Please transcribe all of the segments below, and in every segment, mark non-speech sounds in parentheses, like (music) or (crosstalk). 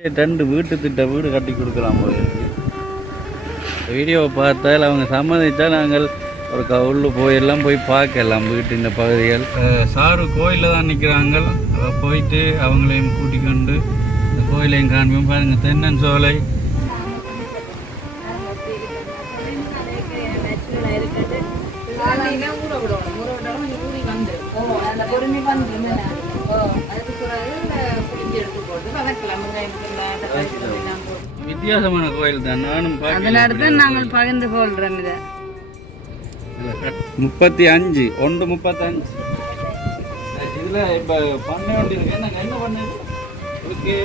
ரெண்டு வீட்டு திட்ட வீடு கட்டி கொடுக்கலாம் போல வீடியோவை பார்த்தால் அவங்க சம்மதித்தால் நாங்கள் ஒரு க போயெல்லாம் போய் பார்க்கலாம் வீட்டின் பகுதிகள். சாரு கோயிலில் தான் நிற்கிறாங்க போயிட்டு அவங்களையும் கூட்டிக் கொண்டு இந்த கோயிலையும் காண்பியும் பாருங்கள் தென்னன் சோலை வித்தியாசமான கோயில் தான். நானும் அதனால தான் நாங்கள் பகிர்ந்து கொள்றோம் இதை. முப்பத்தி அஞ்சு ஒன்று முப்பத்தஞ்சு. இதில் இப்போ பண்ண வேண்டியிருக்கு நாங்கள் என்ன பண்ணது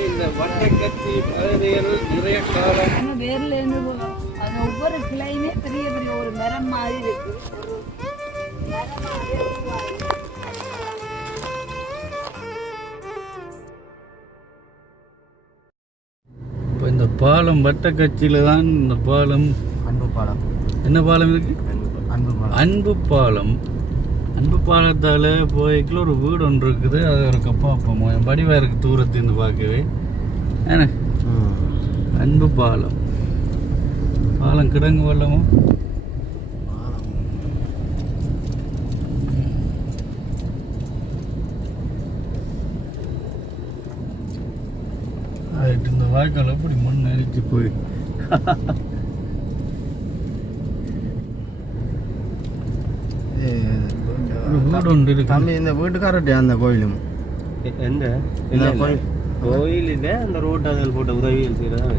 இந்த வட்டக்கத்தி பகுதிகள் நிறைய காலம் வேர்ல இருந்து போ- அது ஒவ்வொரு கிளையுமே பெரிய பெரிய ஒரு மரம் மாதிரி இருக்கு. ஒரு மரம் மாதிரி பாலம் வட்டக்கச்சியில் தான் இந்த பாலம். அன்பு பாலம். என்ன பாலம் இருக்கு? அன்பு பாலம். அன்பு பாலம். அன்பு பாலத்தால் போய்க்குள்ள ஒரு வீடு ஒன்று இருக்குது. அது ஒரு கப்பா பார்ப்போம் வடிவாக இருக்குது தூரத்துலேருந்து பார்க்கவே. அன்பு பாலம். பாலம் கிடங்கு வல்லமோ ரைட் இந்த வாய்க்கால் எப்படி மண் அரிச்சு போய் வீடு ஒன்று இருக்கு. தம்பி இந்த வீட்டுக்காரட்டியா அந்த கோயிலும் எந்த? இந்த கோயில். கோயிலில் அந்த ரோட்டு அதில் போட்ட உதவிகள் செய்கிறதா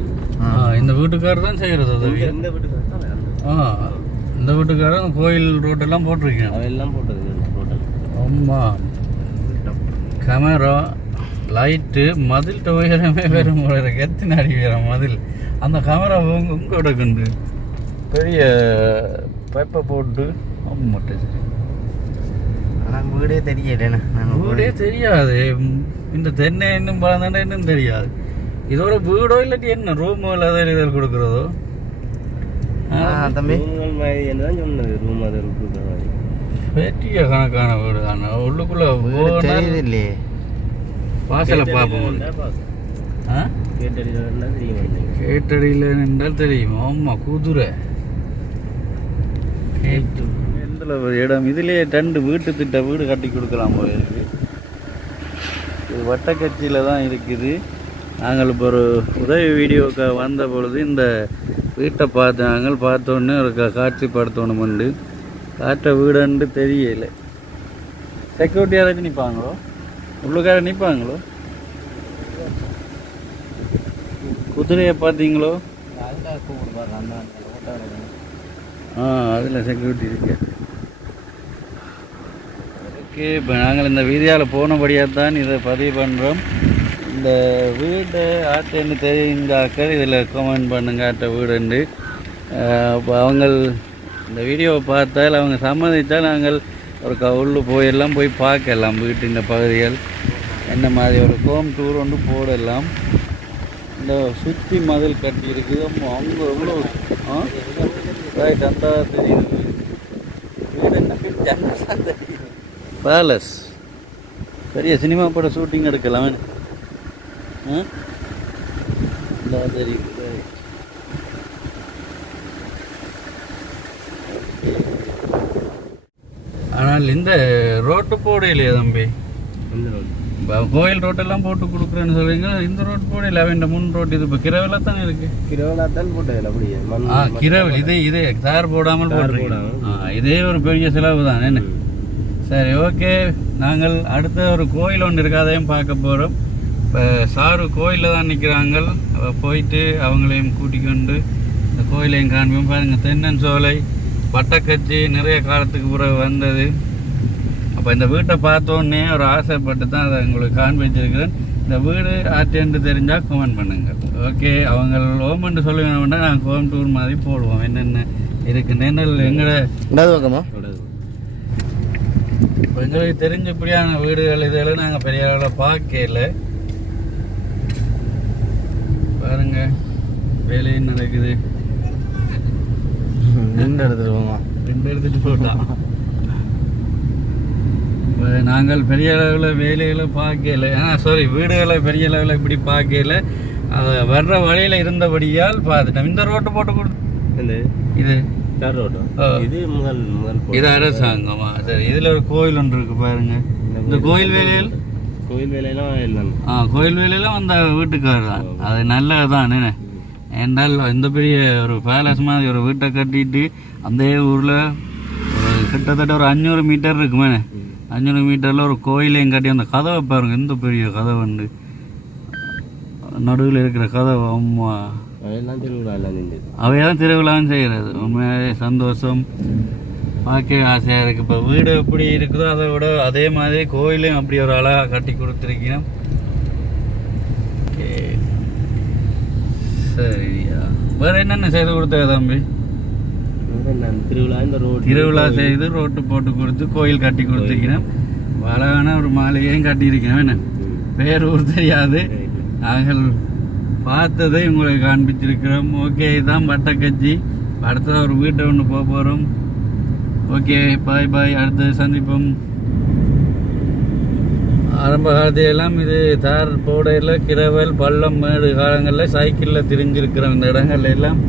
இந்த வீட்டுக்காரர் தான் செய்கிறது உதவி இந்த வீட்டுக்கு தான் ஆ இந்த வீட்டுக்காரர் கோயில் ரோட்டெல்லாம் போட்டிருக்கேன் அவையெல்லாம் போட்டது ரோட்டில் ஆமாம் கேமரா லைட்டு மதில் உயரமே வரும் போல இருக்கு எத்தனை அடி உயரம் மதில். அந்த கேமரா உங்க உங்களோட கண்டு. பெரிய பைப்பை போட்டு ஆமாட்டே சரி ஆனால் வீடே தெரியல நாங்கள் வீடே தெரியாது. இந்த தென்னை இன்னும் பழந்தாண்டா இன்னும் தெரியாது. இதோட வீடோ இல்லாட்டி என்ன? ரூம் இல்லாத இதில் கொடுக்குறதோ? தம்பி ரூம்கள் மாதிரி என்ன தான் சொன்னது? ரூம் அதை இருக்கிற மாதிரி. பெரிய கணக்கான வீடு தானே. உள்ளுக்குள்ள இல்லையே வாசலை பார்ப்போம் கேட்டடியில் நின்றால் தெரியும் ஆமா குதிரை. எந்த இடம்? இதுலயே ரெண்டு வீட்டு திட்ட வீடு கட்டி கொடுக்கலாம் போல இது வட்டக்கட்சியில் தான் இருக்குது. நாங்கள் இப்போ ஒரு உதவி வீடியோக்கு வந்த பொழுது இந்த வீட்டை பார்த்து நாங்கள் பார்த்தோன்னே ஒரு கா- காட்சிப்படுத்தணும் உண்டு. காட்ட வீடுன்னு தெரியல. செக்யூரிட்டி யாராச்சும் நிற்பாங்களோ உள்ளுக்கார நிற்பாங்களோ குதிரையை பார்த்தீங்களோ? ஆ அதில் செக்யூரிட்டி இருக்கு. ஓகே இப்போ நாங்கள் இந்த வீதியால் போனபடியாக தான் இதை பதிவு பண்ணுறோம் இந்த வீடு ஆட்டேன்னு தெரியுங்காக்கள் இதில் கமெண்ட் பண்ணுங்க ஆட்ட வீடுண்டு இப்போ அவங்கள் இந்த வீடியோவை பார்த்தால் அவங்க சம்மதித்தால் நாங்கள் ஒரு க உள்ளு போயெல்லாம் போய் பார்க்கலாம் வீட்டின் பகுதிகள். என்ன மாதிரி ஒரு ஹோம் டூர் ஒன்று போடலாம். இந்த சுற்றி மதில் கட்டி இருக்குது. அவங்க எவ்வளோ ஆ? ரைட் அந்த தெரியுது. வீடு என்ன? பேலஸ் பெரிய சினிமா பட ஷூட்டிங் எடுக்கலாம். ஆ? இந்த தெரியுது. ஆனால் இந்த ரோட்டு போடையிலையே தம்பி. இந்த ரோடு. இப்ப கோயில் ரோட்டெல்லாம் போட்டு கொடுக்குறேன்னு சொல்றீங்க. இந்த ரோட் போடையில அவன் முன் ரோட் இது இப்போ கிரவில தானே இருக்கு? கிரவலா தான் போட்டதில்ல அப்படியே ஆ கிரவில் இதே இதே தார் போடாமல் போடாமல். ஆ இதே ஒரு பெரிய செலவு தான் என்ன? சரி ஓகே. நாங்கள் அடுத்த ஒரு கோயில் ஒன்று இருக்கு அதையும் பார்க்க போகிறோம் இப்போ சாரு கோயிலில் தான் நிற்கிறாங்க போயிட்டு அவங்களையும் கூட்டிக் கொண்டு இந்த கோயிலையும் காண்போம். பாருங்க தென்னன் சோலை வட்டக்கச்சி நிறைய காலத்துக்கு பிறகு வந்தது. அப்போ இந்த வீட்டை பார்த்தோன்னே ஒரு ஆசைப்பட்டு தான் அதை உங்களுக்கு காண்பிச்சிருக்கிறேன். இந்த வீடு ஆட்டேன்னு தெரிஞ்சால் கமெண்ட் பண்ணுங்க. ஓகே அவங்க ஓமெண்ட் சொல்ல வேண்டாம் நாங்கள் ஹோம் டூர் மாதிரி போடுவோம். என்னென்ன இருக்கு நேனல் எங்களை ரெண்டாவது பக்கமா? இப்போ எங்களுக்கு தெரிஞ்சபடியான வீடுகள் இதெல்லாம் நாங்கள் பெரிய அளவில் பார்க்கல பாருங்க வேலையும் நடக்குது? ரெண்டு இடத்துல போமா? ரெண்டு எடுத்துட்டு போட்டான் இப்ப நாங்கள் பெரிய அளவில் வேலைகளை பார்க்கல. ஆ சாரி வீடுகளை பெரிய அளவில் இப்படி பார்க்கல. அது வர்ற வழியில் இருந்தபடியால் பார்த்துட்டோம் இந்த ரோட்டு போட்டு கொடு. இது. இது முதல் முதல் போட்டு. இது அரசாங்கமா. சரி. இதில் ஒரு கோயில் ஒன்று இருக்கு பாருங்க. இந்த கோயில் வேலையில்? கோயில் வேலையெல்லாம் ஆ கோயில் வேலையெல்லாம் அந்த வீட்டுக்காரர் தான். அது நல்லது தான் என்ன? என்றால் இந்த பெரிய ஒரு பேலஸ் மாதிரி ஒரு வீட்டை கட்டிட்டு அந்த ஊரில் கிட்டத்தட்ட ஒரு அஞ்சூறு மீட்டர் இருக்குமே அஞ்சூறு மீட்டரில் ஒரு கோயிலையும் கட்டி அந்த கதவை பாருங்க இந்த பெரிய கதவு உண்டு நடுவில் இருக்கிற கதவு அம்மா. அவையெல்லாம் திருவிழாவும் செய்கிறது உண்மையாகவே சந்தோஷம். பார்க்க ஆசையாக இருக்குது இப்போ வீடு எப்படி இருக்குதோ அதை விட அதே மாதிரி கோயிலையும் அப்படி ஒரு அழகாக கட்டி கொடுத்துருக்கீங்க சரியா. வேறு என்னென்ன செய்து கொடுத்த தம்பி? திருவிழா செய்து ரோட்டு போட்டு கொடுத்து கோயில் கட்டி கொடுத்துருக்கீங்க அழகான ஒரு மாளிகையும் கட்டியிருக்கேன் என்ன? பேர் ஊர் தெரியாது. நாங்கள் பார்த்ததை உங்களுக்கு காண்பிச்சிருக்கிறோம் ஓகே இதுதான் வட்டக்கட்சி. அடுத்ததாக ஒரு வீட்டை ஒன்று போக போகிறோம் ஓகே பாய் பாய் அடுத்து சந்திப்போம். ஆரம்ப காலத்திலெல்லாம் இது தார் போடையில் கிரவல் பள்ளம் மேடு காலங்களில் சைக்கிளில் திரிஞ்சிருக்கிறோம். இந்த இடங்கள்ல எல்லாம்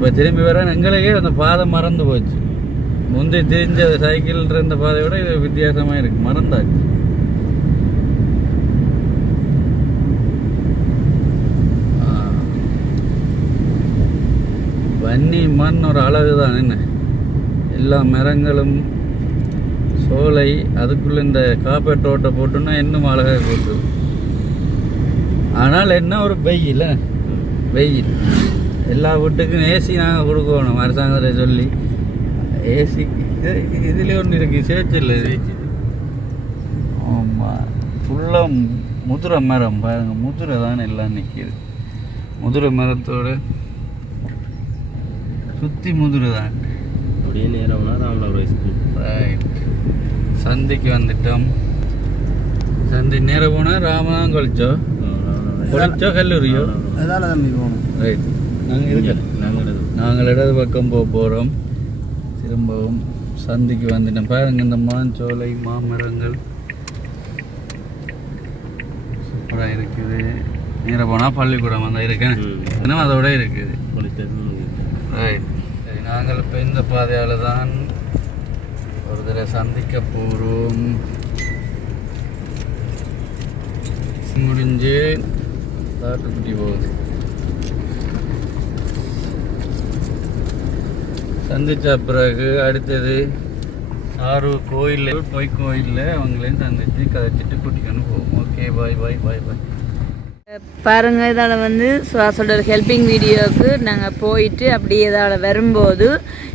இப்போ திரும்பி வர எங்களுக்கே அந்த பாதை மறந்து போச்சு. முந்தி தெரிஞ்ச சைக்கிள் இருந்த பாதையை விட இது வித்தியாசமாக இருக்குது மறந்தாச்சு. வன்னி மண் ஒரு அழகு தான் என்ன? எல்லா மரங்களும் சோலை அதுக்குள்ளே இந்த காப்பேட் ரோட்டை போட்டோன்னா இன்னும் அழகாக கொடுக்குது ஆனால் என்ன ஒரு வெயில் வெயில். எல்லா வீட்டுக்கும் ஏசி நாங்கள் கொடுக்கணும் அரசாங்கத்தை சொல்லி. ஏசி இதுலேயே ஒன்று இருக்குது சேச்சில் ஆமாம் ஃபுல்லாக முதுரை மரம் பாருங்க முதுரை தான் எல்லாம் நிற்கிது முதுரை மரத்தோட சுற்றி முதுரை தான். அப்படியே நேரம்னா ராமநாதபுரம் ஸ்கூல் ரைட் சந்திக்கு வந்துட்டோம். சந்தி நேரம் போனால் ராமதான் கழிச்சோ கொளிச்சோ கல்லூரியோ? அதால தம்பி போகணும். ரைட் நாங்கள் இருக்கோம் நாங்கள் நாங்கள் இடது பக்கம் போக போகிறோம் திரும்பவும் சந்திக்கு வந்துட்டோம் பாருங்க இந்த மாஞ்சோலை மாமரங்கள். சூப்பராக இருக்குது. நேராக போனால் பள்ளிக்கூடம் வந்து இருக்கேன் இன்னும் அதோட இருக்குது. ரைட் சரி நாங்கள் இப்போ இந்த பாதையால் தான் ஒரு தடவை சந்திக்க போகிறோம் முடிஞ்சு தாட்டுக்குட்டி போகுது. சந்திச்ச பிறகு அடுத்தது சாரு கோயிலில் போய் கோயிலில் அவங்களையும் சந்தித்து கதைச்சிட்டு கூட்டிக்கணும் போவோம். ஓகே பாய் பாய் பாய் பாய் பாருங்க இதால் வந்து சுவாசோட ஹெல்பிங் வீடியோவுக்கு நாங்கள் போயிட்டு அப்படியே இதால் வரும்போது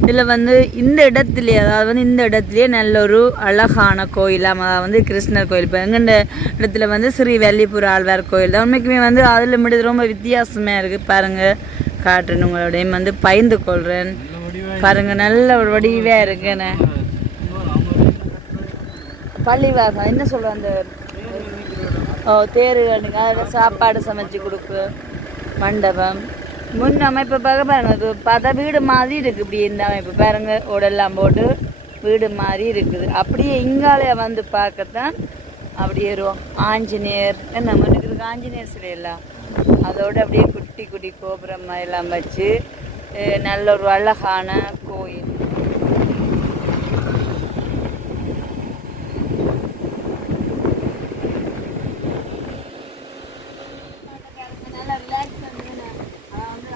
இதில் வந்து இந்த இடத்துலயே அதாவது வந்து இந்த இடத்துலயே நல்ல ஒரு அழகான கோயில். அதாவது வந்து கிருஷ்ணர் கோயில். இப்போ எங்கண்ட இடத்துல வந்து ஸ்ரீ வெள்ளிப்பூர் ஆழ்வார் கோயில் தான். உண்மைக்குமே வந்து அதில் முடிது ரொம்ப வித்தியாசமாக இருக்குது பாருங்கள் காட்டுறேன் உங்களோடையும் வந்து பயந்து கொள்கிறேன் பாருங்க நல்ல ஒரு வடிவே இருக்குண்ணே பள்ளிவாசம் என்ன சொல்கிறேன் அந்த ஓ தேருகளுங்க அதில் சாப்பாடு சமைச்சு கொடுக்கு மண்டபம். முன் அமைப்பு பார்க்க பாருங்க இது பார்த்தா வீடு மாதிரி இருக்குது இப்படி இந்த அமைப்பு. பாருங்க உடெல்லாம் போட்டு வீடு மாதிரி இருக்குது. அப்படியே இங்காலே வந்து பார்க்கத்தான் அப்படியே ஒரு ஆஞ்சநேயர் என்ன முன்னுக்கு இருக்கு ஆஞ்சநேயர் சிலையெல்லாம் அதோட அப்படியே குட்டி குட்டி கோபுரம் எல்லாம் வச்சு நல்ல ஒரு அழகான கோயில். நல்லா வந்து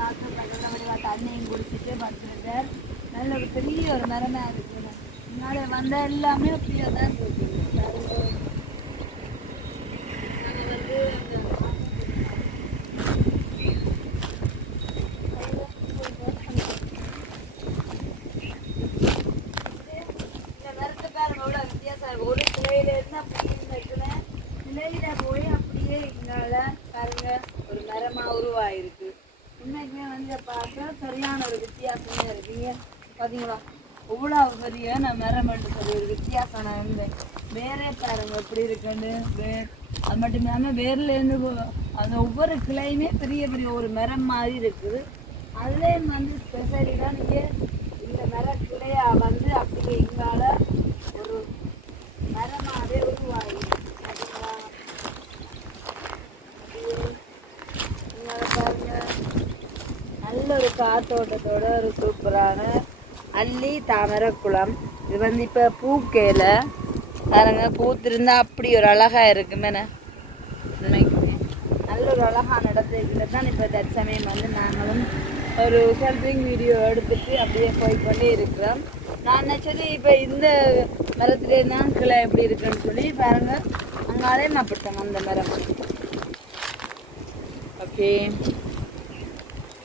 தண்ணியும் குடிச்சிட்டு படுத்துருக்கார் நல்ல ஒரு பெரிய ஒரு மரமா இருக்குங்க முன்னாடி வந்த எல்லாமே அப்படியே தான் போகுது வந்து இந்த மரத்தை பாருங்க எவ்வளோ வித்தியாசம் இருக்கு ஒரு கிளையில இருந்து அப்படியே இருக்குன்னு கிளையில போய் அப்படியே இங்கால பாருங்க ஒரு மரமா உருவாயிருக்கு உண்மைக்குமே வந்து பார்த்தா சரியான ஒரு வித்தியாசமே இருக்குங்க பாத்தீங்களா இவ்வளோ பெரிய நான் மரம் சொல்லி ஒரு வித்தியாசம் நான் இருந்தேன் வேறே பாருங்க எப்படி இருக்குன்னு வேர் அது வேர்லேருந்து வேர்ல இருந்து அந்த ஒவ்வொரு கிளையுமே பெரிய பெரிய ஒரு மரம் மாதிரி இருக்குது. அதுலேயும் வந்து ஸ்பெஷலி தான் நீங்கள் இந்த மர கிளையை வந்து அப்படியே எங்களால் ஒரு மரமாகவே உருவாகி நல்ல ஒரு காத்தோட்டத்தோட ஒரு சூப்பரான அள்ளி தாமரை குளம் இது வந்து இப்போ பூக்கையில் பாருங்க பூத்திருந்தா அப்படி ஒரு அழகா இருக்குமேண்ணே ஒரு அழகாக நடந்துக்கிட்டு தான் இப்போ தற்சமயம் வந்து நாங்களும் ஒரு செல்ஃபிங் வீடியோ எடுத்துட்டு அப்படியே போய்க்கொண்டே இருக்கிறோம் நான் ஆக்சுவலி இப்போ இந்த மரத்துலேயே தான் கிளை எப்படி இருக்குன்னு சொல்லி பாருங்க. அங்காலே மாப்பிட்டோம் அந்த மரம். ஓகே.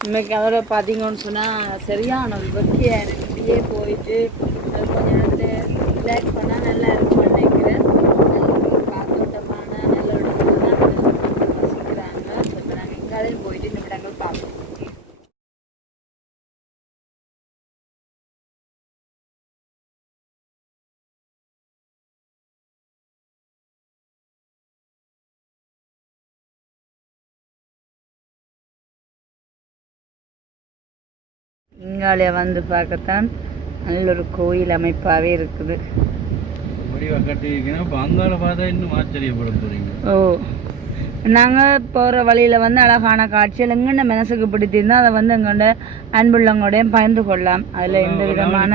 இன்னைக்கு அதோட பார்த்தீங்கன்னு சொன்னால் சரியான விபத்தியாக இப்படியே போயிட்டு அது கொஞ்ச நேரத்தில் ரிலாக்ஸ் பண்ணால் நல்லா இருக்கும்னு நினைக்கிறேன் நல்ல ஒரு காத்தோட்டமான நல்ல ஒரு இடத்துல தான் வசிக்கிறாங்க இப்போ நாங்கள் எங்காலையும் போயிட்டு இந்த இடங்கள் பார்ப்போம் இங்காலே வந்து பார்க்கத்தான் நல்ல ஒரு கோயில் அமைப்பாகவே இருக்குது. ஓ நாங்கள் போகிற வழியில் வந்து அழகான காட்சிகள் எங்கண்ட மனசுக்கு பிடித்திருந்தா அதை வந்து எங்கள்ட அன்புள்ளவங்களோடையும் பகிர்ந்து கொள்ளலாம். அதில் எந்த விதமான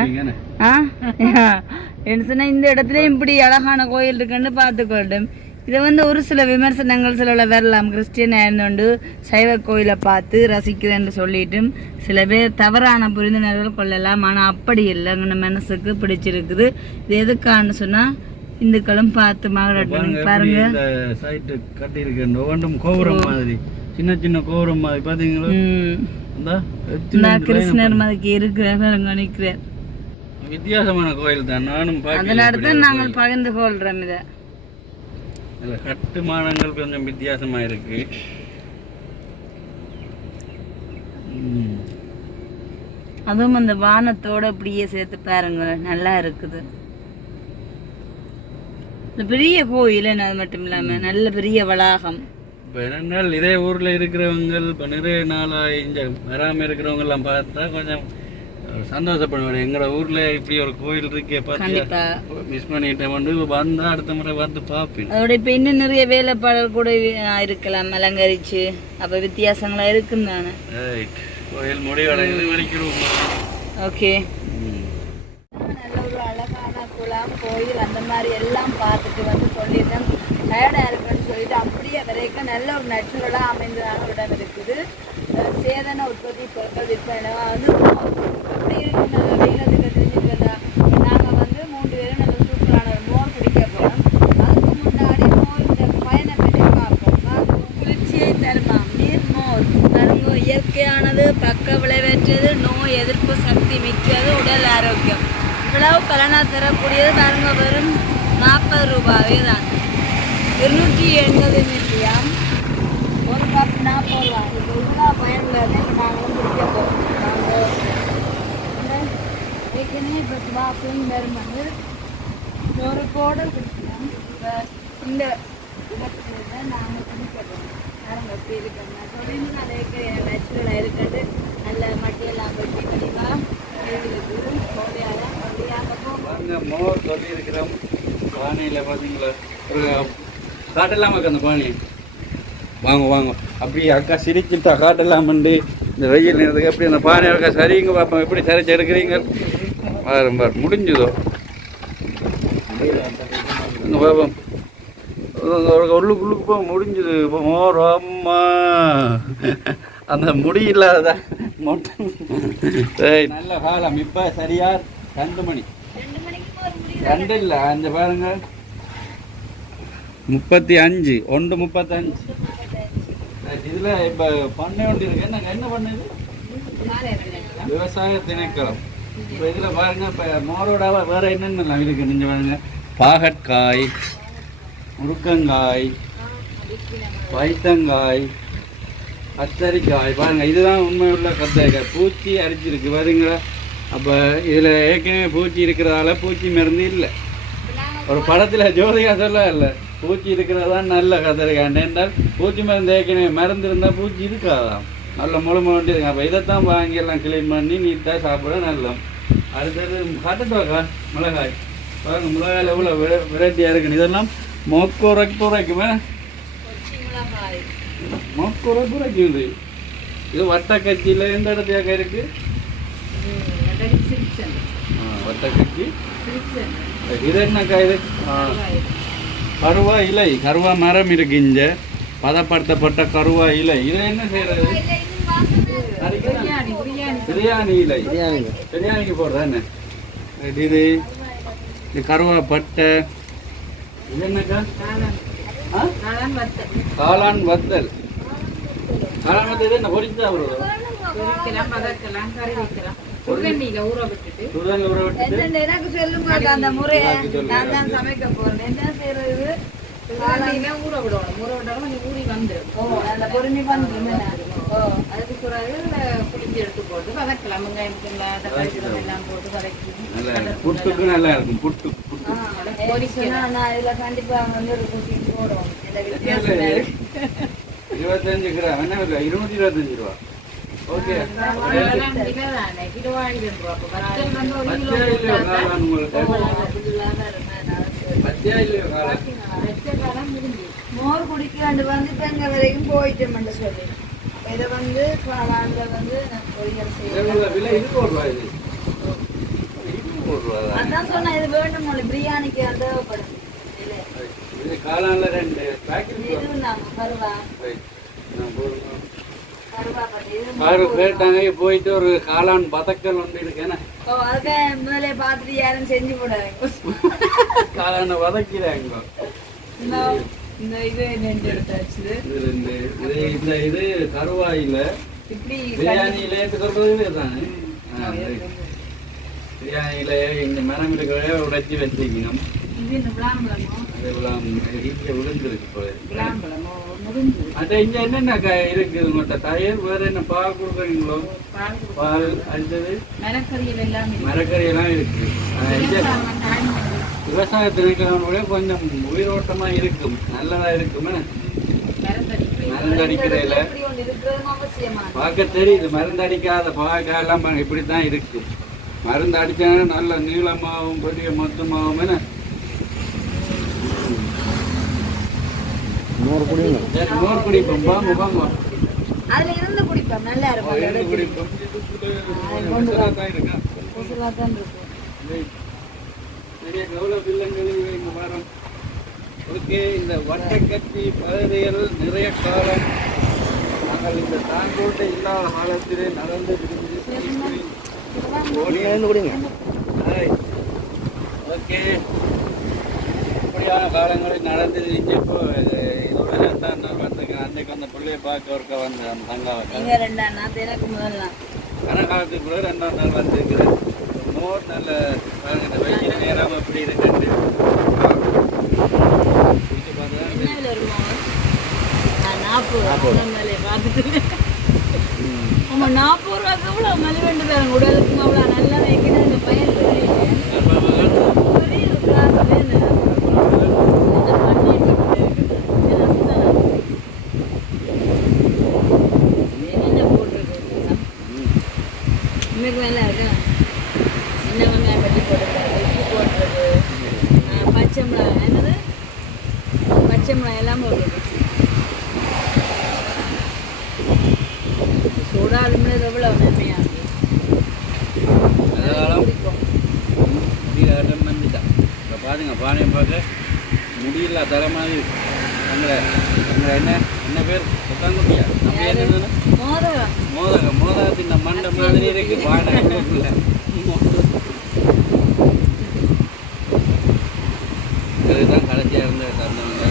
ஆ? (laughs) என்ன சொன்னால் இந்த இடத்துலயும் இப்படி அழகான கோயில் இருக்குன்னு பார்த்துக்கொள்ளும். இதை வந்து ஒரு சில விமர்சனங்கள் சில வரலாம். கிறிஸ்டியன் இருந்தோண்டு சைவ கோயிலை பார்த்து ரசிக்கிறேன்னு சொல்லிட்டும் சில பேர் தவறான புரிந்துணர்வுகள் கொள்ளலாம். ஆனால் அப்படி இல்லை மனசுக்கு பிடிச்சிருக்குது. இது எதுக்கான்னு சொன்னால் இந்துக்களும் பார்த்து மகளட்டும் பாருங்க சைட்டு கட்டியிருக்கேன் ஒவ்வொன்றும் கோபுரம் மாதிரி. சின்ன சின்ன கோபுரம் மாதிரி. பார்த்தீங்களா கிருஷ்ணர் மதிக்கு இருக்கிறாங்க நிற்கிறேன் வித்தியாசமான கோயில் தான். நானும் அதனால தான் நாங்கள் பகிர்ந்து கொள்றோம் இதை. இதுல கட்டுமானங்கள் கொஞ்சம் வித்தியாசமா இருக்கு. அதுவும் அந்த வானத்தோட அப்படியே சேர்த்து பாருங்க நல்லா இருக்குது. இந்த பெரிய கோயில் அது மட்டும் இல்லாம நல்ல பெரிய வளாகம். என்னென்னால் இதே ஊர்ல இருக்கிறவங்க நிறைய நாளா இங்க வராம இருக்கிறவங்க எல்லாம் பார்த்தா கொஞ்சம் அஹ், சந்தோஷப்படுவாங்க எங்கட ஊர்ல இப்படி ஒரு கோயில் இருக்கே கண்டிப்பா. மிஸ் பண்ணிட்டேன் வந்து வந்தா அடுத்த முறை வந்து பார்ப்பேன் அதோட இப்ப இன்னும் நிறைய வேலைப்பாடல் கூட இருக்கலாம். அலங்கரிச்சு. அப்ப வித்தியாசங்களா இருக்குன்னு தானே. கோயில் முடிவடைந்து வலிக்கிறோம் ஓகே. ம். நல்ல ஒரு அழகான குளம் கோயில் அந்த மாதிரி எல்லாம் பார்த்துட்டு வந்து சொல்லியிருந்தேன். டயர்டாக இருக்குன்னு சொல்லிட்டு அப்படியே வரைக்கும் நல்ல ஒரு நேச்சுரலாக அமைந்ததான இடம் இருக்குது. சேதன உற்பத்தி பொருட்கள் விற்பனை வந்து அப்படி இருக்கு? நல்ல தெரிஞ்சுக்கிறதா நாங்கள் வந்து மூன்று பேரும் நல்ல சூப்பரான ஒரு மோர் குடிக்க போகிறோம் அதுக்கு முன்னாடி மோர் இந்த பயனை பற்றி பார்ப்போம். குளிர்ச்சியை தருமா? நீர் மோர். பாருங்க இயற்கையானது பக்க விளைவேற்றது நோய் எதிர்ப்பு சக்தி மிக்கது உடல் ஆரோக்கியம். இவ்வளவு பலனாக தரக்கூடியது பாருங்க வெறும் நாற்பது ரூபாவே தான். இருநூற்றி எண்பது மில்லியம் ஒரு கப் நாற்பது ரூபா இப்போ இவ்வளோ பயனுள்ளது நாங்களும் குடிக்க போகிறோம் ஏற்கனவே இப்போ சுபாசம் வந்து ஒரு கோடல் குடிக்கலாம் இப்போ இந்த இடத்துல நாங்கள் குடிக்கிறோம் நேரம் எப்படி இருக்குங்க தொடர்ந்து நல்ல நேச்சுரலாக இருக்கிறது நல்ல மட்டியெல்லாம் வெட்டி வாங்க மோர் சொல்லி இருக்கிறோம் பானையில் பார்த்தீங்களா ஒரு காட்டெல்லாம் இருக்கு அந்த பானை வாங்க வாங்க அப்படி அக்கா சிரிச்சுட்டா காட்டெல்லாமண்டு இந்த வெயில் நேரத்துக்கு எப்படி அந்த பானை அக்கா சரிங்க பார்ப்போம் எப்படி சரிச்சு எடுக்கிறீங்க பாரு பாரு. முடிஞ்சுதோ? ஒரு உள்ளுக்குள்ளுக்கு போ. முடிஞ்சுது. இப்போ மோர் அம்மா. அந்த முடி இல்லாததா மொட்டை. ஏய், நல்ல காலம். இப்போ சரியா ரெண்டு மணி. ரெண்டு இல்ல. அஞ்சு பாருங்க. முப்பத்தி அஞ்சு. ஒன்று முப்பத்தஞ்சு. இதுல இப்ப பண்ணை இருக்கு. என்ன என்ன பண்ணுது விவசாய திணைக்களம். இப்ப இதுல பாருங்க இப்ப மோரோட வேற என்னென்னலாம் இருக்கு? நீங்க பாருங்க. பாகற்காய் முருக்கங்காய் வைத்தங்காய் கத்தரிக்காய். பாருங்க இதுதான் உண்மையுள்ள கத்தரிக்காய். பூச்சி அரிச்சிருக்கு பாருங்க. அப்போ இதில் ஏற்கனவே பூச்சி இருக்கிறதால பூச்சி மருந்து இல்லை. ஒரு படத்தில் ஜோதிகா சொல்ல இல்லை பூச்சி இருக்கிறதா நல்ல கத்தரிக்காய். என்றால் பூச்சி மருந்து ஏற்கனவே மருந்து இருந்தால் பூச்சி இருக்காதாம். நல்ல முழு முழு இருக்கு அப்போ இதைத்தான் வாங்கி எல்லாம் க்ளீன் பண்ணி நீட்டாக சாப்பிட நல்லம் அடுத்தது காட்டுத்தோக்கா மிளகாய். பாருங்க மிளகாயில் எவ்வளோ வெரைட்டியாக இருக்குன்னு. இதெல்லாம் மொக்குறைக்கு குறைக்குமே. மொக்குறை குறைக்குது. இது வட்டக்கச்சியில் எந்த இடத்துக்காக இருக்கு? சிரிச்சன் ஆ, வட்டக்கச்சி. இது என்னக்கா இது? கருவா இலை கருவா மரம் இருக்கு இங்க. பதப்படுத்தப்பட்ட கருவா இலை. இது என்ன செய்யறது? பிரியாணி இலை. பிரியாணிக்கு போடுறா என்ன? இது இது கருவா பட்டை. இது என்னக்கா? காளான் வத்தல். காளான் வத்தல். என்ன சுடுதண்ணியில ஊற விட்டுட்டு. எனக்கு சொல்லுங்க அந்த முறையை. நான் தான் சமைக்க போறேன். என்ன செய்யறது ஊற விடணும் ஊற விட்டாலும் கொஞ்சம் ஊறி வந்துடும் ஓ அந்த பொறுமை வந்துடும் ஓ அதுக்கு பிறகு புளிஞ்சு எடுத்து போட்டு வதக்கலாம் வெங்காயம் தக்காளி எல்லாம் போட்டு வதக்கி புட்டுக்கு நல்லா இருக்கும் இருபத்தஞ்சு கிராம் என்ன இருநூத்தி இருபத்தஞ்சு ரூபா ஓகே பச்சையா இல்லையோ காளான் மோர் குடிக்கலாண்டு வந்து இப்ப எங்க வரைக்கும் போயிட்டோம்னு சொல்லி. அப்ப இதை வந்து காளான்ல வந்து பொரியல் தான். அதான் சொன்னேன் இது வேண்டும் போல பிரியாணிக்கு அது தேவைப்படும். இது காளான்ல ரெண்டு பேக்கெட் இது நாம இது பாரு கேட்டாங்க போயிட்டு ஒரு காளான் பதக்கல் ஒன்று இருக்கு. என்ன? ஓ அதுக்கு முதலே பார்த்துட்டு யாரும் செஞ்சு போடாதீங்க. காளானை வதக்கிறாங்க இந்த இது ரெண்டு எடுத்தாச்சு இது ரெண்டு. இது இந்த இது கருவாயில இப்படி பிரியாணியில சொல்றது தானே. பிரியாணியில இந்த மரம் இருக்கிறத உடைச்சி வச்சுக்கணும் என்னென்ன இருக்குது மொத்த தயிர் வேற என்ன பால் கொடுக்குறீங்களோ? பால் அடுத்தது. மரக்கறி எல்லாம் இருக்கு. காய்கறி. விவசாயத்திற்கான கொஞ்சம் உயிரோட்டமா இருக்கும் நல்லதா இருக்கும். மருந்தடிக்கிறதுல இப்படி பார்க்க தெரியுது மருந்து அடிக்காத பாக்காய் எல்லாம் பாருங்க, இப்படித்தான் இருக்கும் மருந்து அடிச்சாங்கன்னா நல்ல நீளமாகவும் பெரிய மொத்தமாகவும் என்ன? நூறு குடிங்க சரி மோர் குடிப்போம் வாங்க வாங்க அதுல இருந்து குடிப்போம் நல்லா இருக்கும். இருந்து குடிப்போம். தான் இருக்கா? தான் இருக்கும். நிறைய கௌரவ பிள்ளைங்கள் இங்க வரோம். ஓகே இந்த வட்டக்கத்தி பகுதிகள் நிறைய காலம் நாங்கள் இந்த தாங்கோட்டை இல்லாத காலத்திலே நடந்து ஓகே இப்படியான காலங்களில் நடந்து இப்போ இதோட ரெண்டாம் நாள் வந்திருக்கேன் அன்னைக்கு அந்த பிள்ளைய பார்க்க ஒருக்க வந்தேன் அந்த தங்காவை. ரெண்டாம் நாள் எனக்கு முதல் நாள் கனகாலத்துக்கு கூட ரெண்டாம் நாள் வந்திருக்கிறேன். மோர் நல்ல இந்த வெயில் நேரம் வருமோ? நான் நாற்பது ரூபாய்க்கு எவ்வளோ மலிவண்டு தரேன் உடலுக்கு அவ்வளோ நல்லா வைக்கணும் இந்த பையன் பெரிய ஒரு கிளாஸ் வேணும் இந்த பண்ணி போட்டு இருக்குது. இது அப்படிதான். என்னென்ன போட்டிருக்கு இன்னைக்கு வேலை இருக்கா சின்ன வெங்காயம் வெட்டி போட்டுருக்காரு உப்பு போட்டுருக்கு ஆ, பச்சை மிளகாய் என்னது பச்சை மிளகாய் எல்லாம் போட்டுருக்கு சூடாலுமே எவ்வளோ நன்மையாக இருக்கு அதனால பிடிக்கும் முடியாட்டம் வந்துட்டான் இப்போ பாருங்க பானையை பார்க்க முடியல தர மாதிரி இருக்கு அங்கே அங்கே என்ன என்ன பேர் கொத்தாங்குட்டியா நம்ம பேர் என்னது? மோதகம் மோதகம் மோதகத்தின் மண்டை மாதிரி இருக்கு பானை உள்ளுக்குள்ள. இதுதான் கடைசியாக இருந்த தந்தவங்க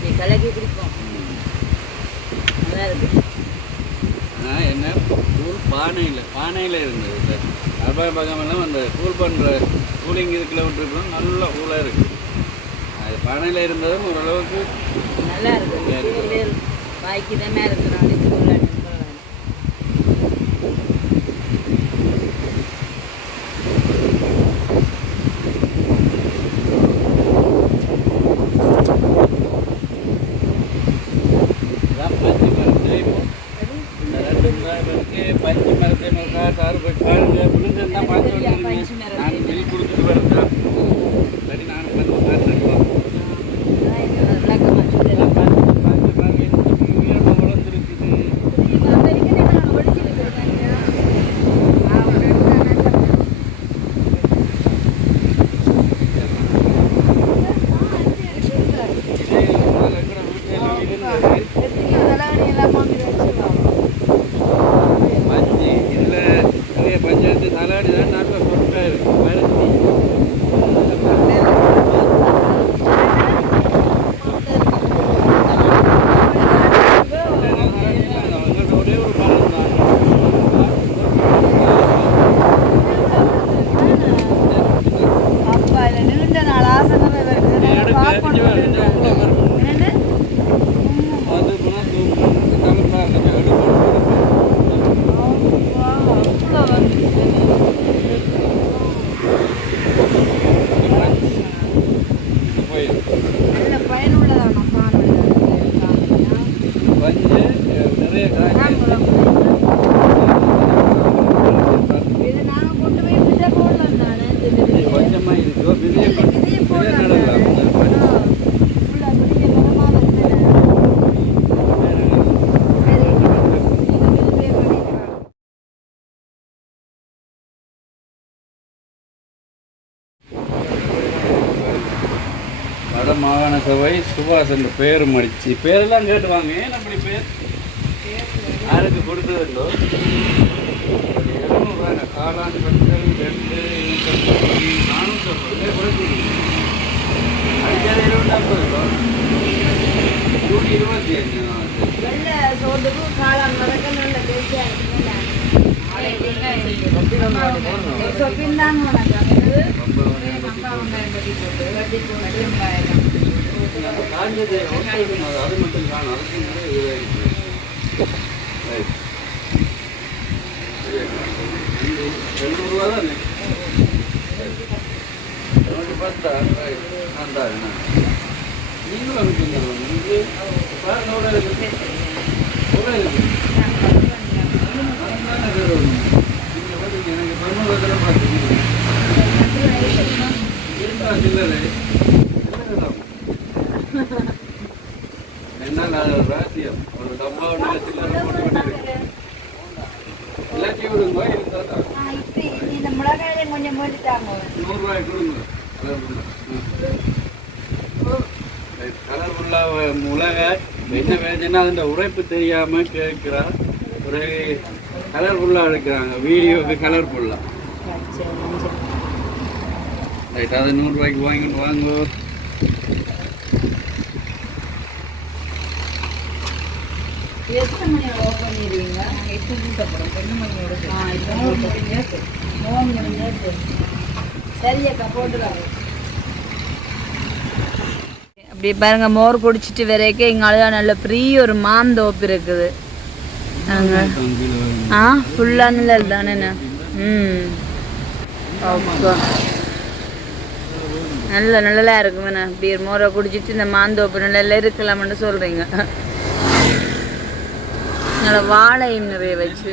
நீ கலக்கி குடிப்போம் நல்லா இருக்கு ஆனால் என்ன கூழ் பானையில் பானையில் இருந்தது இந்த அபாய பகமெல்லாம் அந்த கூல் பண்ணுற இதுக்குள்ள விட்டுருக்கோம் நல்ல கூலாக இருக்குது அது பானையில் இருந்ததும் ஓரளவுக்கு நல்லா இருக்கு. சூடு வாய்க்கு தான் இதான் பஞ்சு மரத்தை மரத்தை மேற்கா தாறு போயிட்டாங்க விழுந்துருந்தா பார்த்து பஞ்சு வந்துருங்க மரம். நான் பில் கொடுத்துட்டு வரேன் சரி நான் வந்து பார்த்துருக்கோம் விளக்கமா சொல்லலாம் பஞ்சு அஹ், நிறைய காய் இது நாங்க கொண்டு போய் விதை போடலாம் தானே இந்த விதையை. கொஞ்சமா இருக்கோ விதைய இல்ல, விதையை போடலாம் நடலாம் ஆ, உள்ள பெரிய மரமா வருது. சரி, நீங்க விதை பண்ணிக்கலாம். வட மாகாண சபை சுபாஷ் என்ற பேர் மடிச்சு பேரெல்லாம் கேட்டு வாங்க ஏன் அப்படி பேர்? யாருக்கு கொடுத்ததுண்டோ எழுநூறுவாங்க காளான் கற்கள் ரெண்டு நானூற்றி ஐம்பது குறைச்சி அடிக்காத இருபத்தி ஐம்பது ரூபா நூற்றி இருபத்தி அஞ்சு சொப்பின் தான் உனக்கு. வெட்டி போட்டு வெங்காயம். காஞ்சது ஒட்டகம் அது மட்டும் காணும் அதுக்கு நிறைய இது இருக்கு ரூபா தானே நூற்றி பத்தா நான் தாரேன் நீங்களும் அனுப்பிங்க இது பாருங்க எவ்வளோ நீங்கள் எனக்கு என்ன நான் ஒரு டப்பா ஒன்று சில்லறை போட்டு விட்டு இல்லாட்டி விடுங்க இந்த மிளகாயிலையும் கொஞ்சம் போட்டுட்டாங்க. நூறுரூவாய் கொடுங்க. கலர்ஃபுல்லாக மிளகாய் என்ன வேணுச்சுன்னா அதில் உரைப்பு தெரியாமல் கேட்குறா. ஒரு கலர்ஃபுல்லாக எடுக்கிறாங்க. வீடியோவுக்கு கலர்ஃபுல்லாக ரைட் அதை நூறுரூவாய்க்கு வாங்கிட்டு வாங்க. எத்தனை மணி ஓப்பன் பண்ணிடுவீங்க? எட்டு கூட்டப்படும் மணியோட ஆ மூணு மணி நேரத்து மூணு மணி நேரத்து சரி அக்கா அப்படி பாருங்க மோர் குடிச்சிட்டு வரைக்கும் எங்களால அழகா நல்ல பெரிய ஒரு மாந்தோப்பு இருக்குது. அங்க. ஆ ஃபுல்லாக நல்ல தானே ம். அப்பா. நல்ல நல்லா இருக்குங்கண்ணா இப்படி மோரை குடிச்சிட்டு இந்த மாந்தோப்பு நல்லா இருக்கலாம்னு சொல்றீங்க. வாழை வாழையும் நிறைய வச்சு